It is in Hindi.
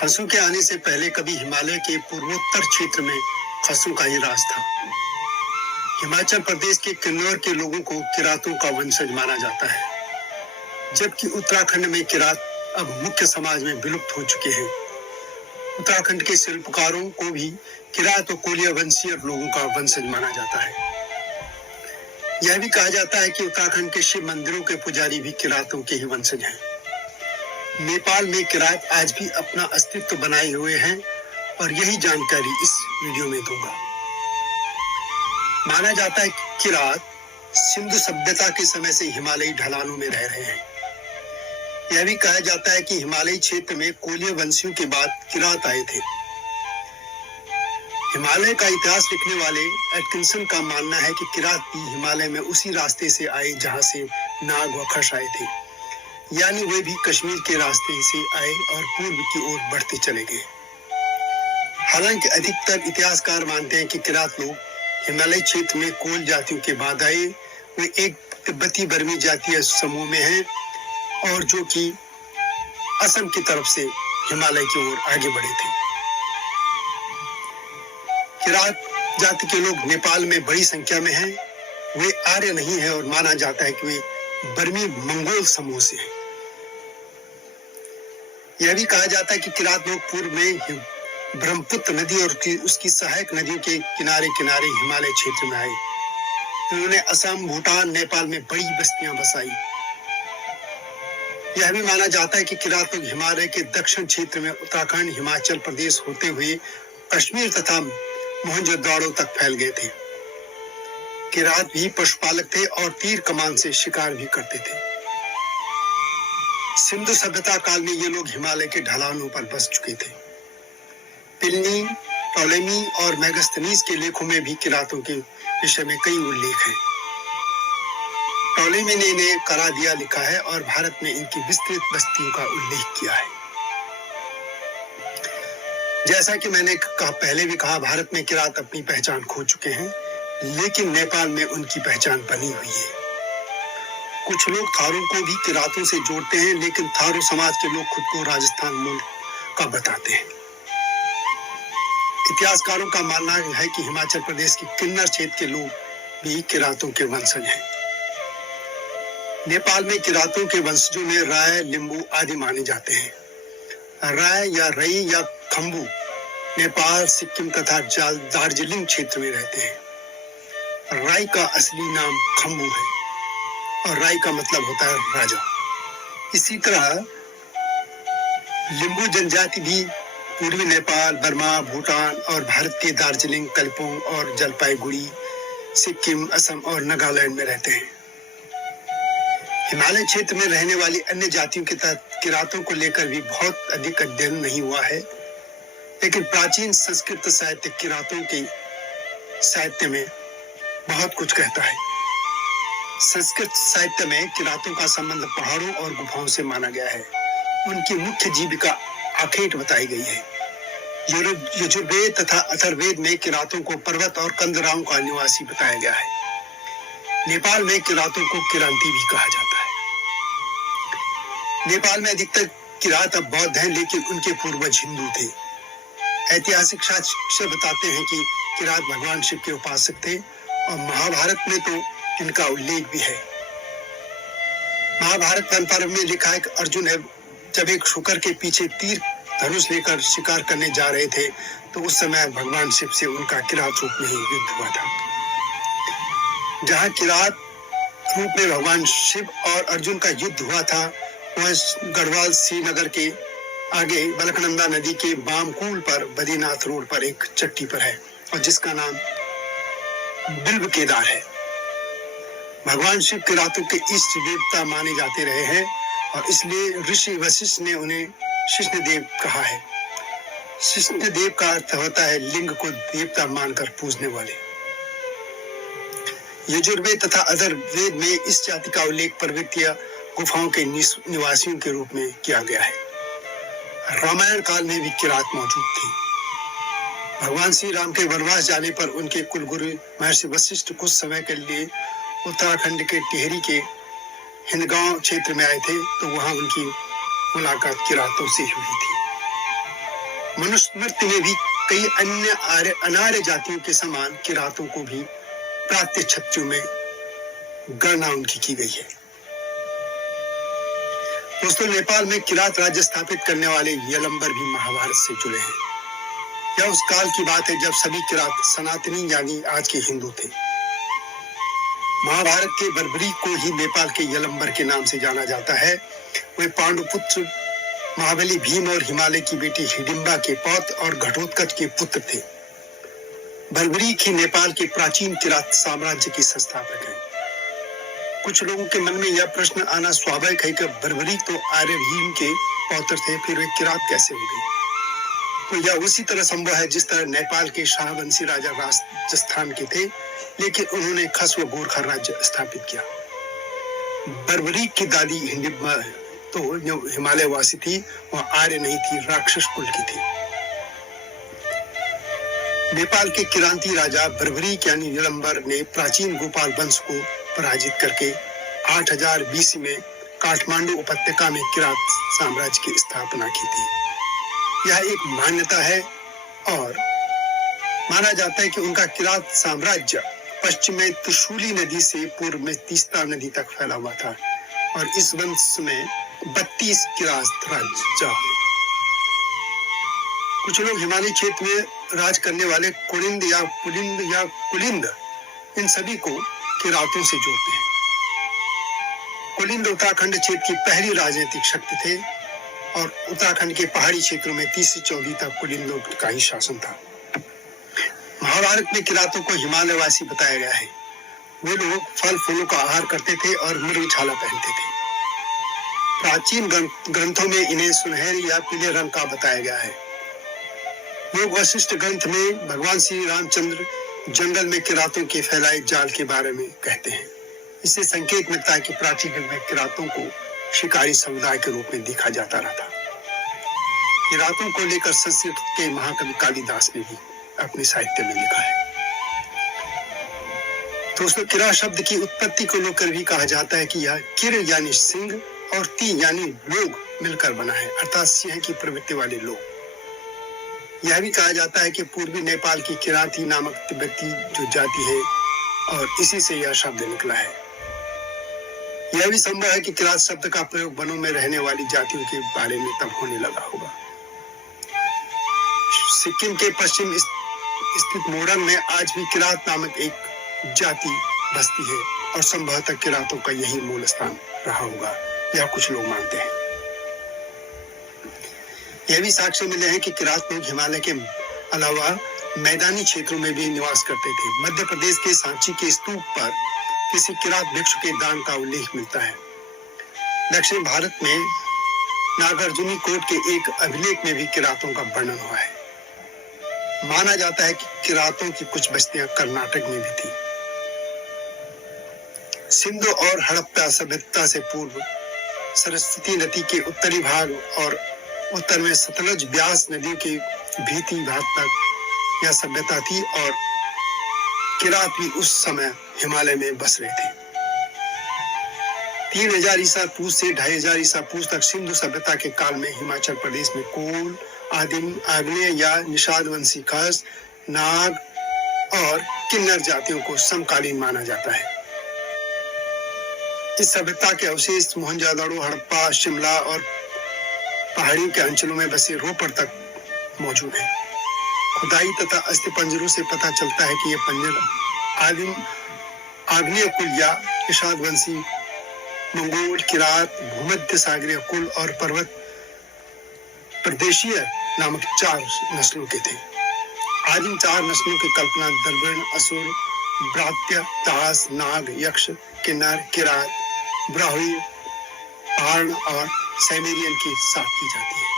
खसों के आने से पहले कभी हिमालय के पूर्वोत्तर क्षेत्र में खसों का ही राज था। हिमाचल प्रदेश के किन्नौर के लोगों को किरातों का वंशज माना जाता है, जबकि उत्तराखंड में किरात अब मुख्य समाज में विलुप्त हो चुके हैं। उत्तराखंड के शिल्पकारों को भी किरात और कोलिया वंशीय लोगों का वंशज माना जाता है। यह भी कहा जाता है कि उत्तराखंड के शिव मंदिरों के पुजारी भी किरातों के ही वंशज हैं। नेपाल में किरात आज भी अपना अस्तित्व बनाए हुए हैं और यही जानकारी इस वीडियो में दूंगा। माना जाता है कि किरात सिंधु सभ्यता के समय से हिमालयी ढलानों में रह रहे हैं। यह भी कहा जाता है कि हिमालयी क्षेत्र में कोलिया वंशियों के बाद किरात आए थे। हिमालय का इतिहास लिखने वाले एटकिंसन का मानना है कि किरात भी हिमालय में उसी रास्ते से आए जहां से नाग व खश आए थे, यानी वे भी कश्मीर के रास्ते से आए और पूर्व की ओर बढ़ते चले गए। हालांकि अधिकतर इतिहासकार मानते हैं कि किरात लोग हिमालय क्षेत्र में कोल जातियों के बाद आए। वे एक तिब्बती बर्मी जातीय समूह में हैं और जो कि असम की तरफ से हिमालय की ओर आगे बढ़े थे। किरात जाति के लोग नेपाल में बड़ी संख्या में हैं। वे आर्य नहीं है और माना जाता है कि वे बर्मी मंगोल समूह से हैं। यह भी कहा जाता है कि किरात लोग पूर्व में ब्रह्मपुत्र नदी और उसकी सहायक नदियों के किनारे किनारे हिमालय क्षेत्र में आए। उन्होंने असम, भूटान, नेपाल में बड़ी बस्तियां बसाई। यह भी माना जाता है कि किरात लोग हिमालय के दक्षिण क्षेत्र में उत्तराखंड, हिमाचल प्रदेश होते हुए कश्मीर तथा मोहनजोदड़ो तक फैल गए थे। किरात भी पशुपालक थे और तीर कमान से शिकार भी करते थे। सिंधु सभ्यता काल में ये लोग हिमालय के ढलानों पर बस चुके थे। प्लिनी, टॉलेमी और मेगास्थनीज के लेखों में भी किरातों के विषय में कई उल्लेख हैं। टॉलेमी ने इन्हें करादिया लिखा है और भारत में इनकी विस्तृत बस्तियों का उल्लेख किया है। जैसा कि मैंने पहले भी कहा, भारत में किरात अपनी पहचान खो चुके हैं, लेकिन नेपाल में उनकी पहचान बनी हुई है। कुछ लोग थारों को भी किरातों से जोड़ते हैं, लेकिन थारू समाज के लोग खुद को राजस्थान मूल का बताते हैं। इतिहासकारों का मानना है कि हिमाचल प्रदेश के किन्नर क्षेत्र के लोग भी किरातों के वंशज हैं। नेपाल में किरातों के वंशजों में राय, लिंबू आदि माने जाते हैं। राय या रई या खम्बू नेपाल, सिक्किम तथा दार्जिलिंग क्षेत्र में रहते हैं। राय का असली नाम खम्बू है और राय का मतलब होता है राजा। इसी तरह लिंबू जनजाति भी पूर्वी नेपाल, बर्मा, भूटान और भारत के दार्जिलिंग, कलिम्पोंग और जलपाईगुड़ी, सिक्किम, असम और नागालैंड में रहते हैं। हिमालय क्षेत्र में रहने वाली अन्य जातियों के तहत किरातों को लेकर भी बहुत अधिक अध्ययन नहीं हुआ है, लेकिन प्राचीन संस्कृत साहित्य किरातों के साहित्य में बहुत कुछ कहता है। संस्कृत साहित्य में किरातों का संबंध पहाड़ों और गुफाओं से माना गया है। उनकी मुख्य जीविका आखेट बताई गई है। यजुर्वेद तथा अथर्ववेद में किरातों को पर्वत और कंदराओं का निवासी बताया गया है। नेपाल में किरातों को किरांती भी कहा जाता है। नेपाल में अधिकतर किरात अब बौद्ध हैं, लेकिन उनके पूर्वज हिंदू थे। ऐतिहासिक साक्ष्य बताते हैं कि किरात भगवान शिव के उपासक थे और महाभारत में तो इनका उल्लेख भी है। महाभारत पर्व में लिखा है कि अर्जुन जब एक शुकर के पीछे तीर धनुष लेकर शिकार करने जा रहे थे, तो उस समय भगवान शिव से उनका किरात रूप में ही युद्ध हुआ था। जहाँ किरात रूप में भगवान शिव और अर्जुन का युद्ध हुआ था, वह गढ़वाल श्रीनगर के आगे बलकनंदा नदी के बामकूल पर बद्रीनाथ रोड पर एक चट्टी पर है और जिसका नाम बिल्व केदार है। भगवान शिव किरातों के इष्ट देवता माने जाते रहे हैं और इसलिए ऋषि वशिष्ठ ने उन्हें शिष्णदेव कहा है। शिष्णदेव का अर्थ होता है लिंग को देवता मानकर पूजने वाले। यजुर्वेद तथा अथर्ववेद में इस जाति का उल्लेख पर्वतीय गुफाओं के निवासियों के रूप में किया गया है। रामायण काल में भी किरात मौजूद थे। भगवान श्री राम के वनवास जाने पर उनके कुलगुरु महर्षि वशिष्ठ कुछ समय के लिए उत्तराखंड के टिहरी के हिंदगांव क्षेत्र में आए थे, तो वहां उनकी मुलाकात किरातों से हुई थी। मनुस्मृति में भी कई अन्य अनार्य जातियों के समान किरातों को भी प्राप्त क्षत्रियों में गणना उनकी की गई है। दोस्तों, नेपाल में किरात राज्य स्थापित करने वाले यलंबर भी महाभारत से जुड़े हैं। यह उस काल की बात है जब सभी किरात सनातनी यानी आज के हिंदू थे। महाभारत के बर्बरी को ही नेपाल के यलंबर के नाम से जाना जाता है। वे पांडुपुत्र महाबली भीम और हिमालय की बेटी हिडिंबा के पौत्र और घटोत्कच के पुत्र थे। बर्बरी ही नेपाल के प्राचीन किरात साम्राज्य की संस्थापक है। कुछ लोगों के मन में यह प्रश्न आना स्वाभाविक है कि बर्बरी तो आर्य भीम के पौत्र थे, फिर वे किरात कैसे हो गए? तो यह उसी तरह संभव है जिस तरह नेपाल के शाहवंशी राजा राजस्थान के थे, लेकिन उन्होंने खस व गोरखा राज्य स्थापित किया। बर्बरी की दादी हिडिंबा तो जो हिमालय वासी थी, वह आर्य नहीं थी, राक्षस कुल की थी। नेपाल के किरांती राजा बर्बरी यानी यलंबर ने प्राचीन गोपाल वंश को पराजित करके 8000 BC में काठमांडू उपत्यका में किरात साम्राज्य की स्थापना की थी। यह एक मान्यता है और माना जाता है कि उनका किरात साम्राज्य पश्चिम में त्रिशूली नदी से पूर्व में तीस्ता नदी तक फैला हुआ था और इस वंश में 32 किरात राज्य हुए। कुछ लोग हिमालय क्षेत्र में राज करने वाले कुलिंद या पुलिंद या कुलिंद इन सभी को किरातों से जोड़ते हैं। कुलिंद उत्तराखंड क्षेत्र की पहली राजनीतिक शक्ति थे और उत्तराखंड के पहाड़ी क्षेत्रों में 3वीं 4वीं तक कुलिंदों का ही शासन था। महाभारत में किरातों को हिमालयवासी बताया गया है। वे लोग फल फूलों का आहार करते थे और मृगछाला पहनते थे। प्राचीन ग्रंथों में इन्हें सुनहरे या पीले रंग का बताया गया है। योग वशिष्ठ ग्रंथ में भगवान श्री रामचंद्र जंगल में किरातों के फैलाए जाल के बारे में कहते हैं। इससे संकेत मिलता है कि प्राचीन युग में किरातों को शिकारी समुदाय के रूप में देखा जाता रहा था। किरातों को लेकर संस्कृत के महाकवि कालिदास ने भी अपने साहित्य में लिखा है। तो उसमें किरा शब्द की उत्पत्ति को लेकर भी कहा जाता है कि यह किर यानी सिंह और ती यानी लोग मिलकर बना है, अर्थात सिंह की प्रवृत्ति वाले लोग। यह भी कहा जाता है कि पूर्वी नेपाल की किराती नामक तिब्बती जो जाति है और इसी से यह शब्द निकला है। यह भी संभव है कि किरात शब्द का प्रयोग वनों में रहने वाली जातियों के बारे में तब होने लगा होगा। सिक्किम के पश्चिम स्थित मोरंग में आज भी किरात नामक एक जाति बसती है और संभवतः किरातों का यही मूल स्थान रहा होगा, यह कुछ लोग मानते हैं। यह भी साक्ष्य मिले हैं कि किरात लोग हिमालय के अलावा मैदानी क्षेत्रों में भी निवास करते थे। मध्य प्रदेश के सांची के स्तूप पर किसी किरात भिक्षु के दान का उल्लेख मिलता है। दक्षिण भारत में नागार्जुनी कोट के एक अभिलेख में भी किरातों का वर्णन हुआ है। माना जाता है कि किरातों की कुछ बस्तियां कर्नाटक में भी थी। सिंधु और हड़प्पा सभ्यता से पूर्व सरस्वती नदी के उत्तरी भाग और उत्तर में सतलज ब्यास नदी के भीती भाग तक यह सभ्यता थी और किरात भी उस समय हिमालय में बस रहे थे। 3000 ईसा पूर्व से 2500 ईसा पूर्व तक सिंधु सभ्यता के काल में हिमाचल प्रदेश में कोल, आदिम, आग्नेय या निषाद वंशी खस, नाग और किन्नर जातियों को समकालीन माना जाता है। इस सभ्यता के अवशेष मोहनजोदड़ो, हड़प्पा, शिमला और पहाड़ियों के अंचलों में बसे रोपड़ तक मौजूद है। खुदाई तथा अस्थि पंजरों से पता चलता है कि ये पंजर आदिम आग्नेय कुल या निषाद वंशी, मंगोल, किरात, भूमध्य सागरीय कुल और पर्वत प्रदेशीय नामक 4 नस्लों के थे। आदिम 4 नस्लों की कल्पना दर्बण, असुर, ब्रात्य, दास, नाग, यक्ष, किन्नर, किरात, ब्राह्वी, पार्ण और साइमेरियन के साथ की जाती है।